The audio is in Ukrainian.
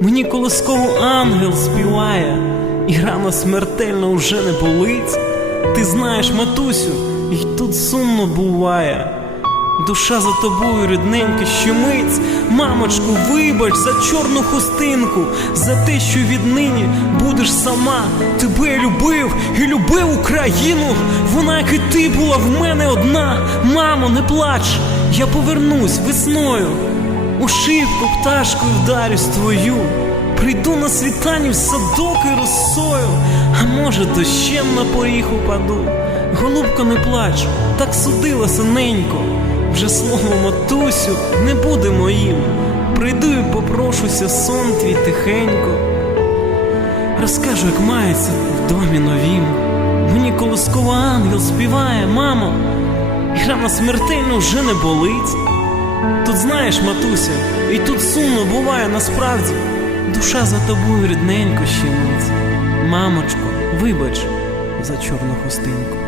Мені колисково ангел співає, і рана смертельно уже не болить. Ти знаєш, матусю, і тут сумно буває. Душа за тобою, рідненька, щемить. Мамочку, вибач за чорну хустинку, за те, що віднині будеш сама. Тебе любив і любив Україну. Вона, як і ти, була в мене одна. Мамо, не плач, я повернусь весною. У шибку пташкою вдарюсь твою. Прийду на світанні в садок і росою, а може, дощем на поріг упаду. Голубко, не плач, так судила синенько. Вже слово матусю не буде моїм. Прийду і попрошуся сон твій тихенько. Розкажу, як мається в домі новім. Мені колосково ангел співає, мамо, і рана смертельно вже не болить. Тут знаєш, матуся, і тут сумно буває насправді. Душа за тобою рідненько щемиться. Мамочко, вибач за чорну хустинку.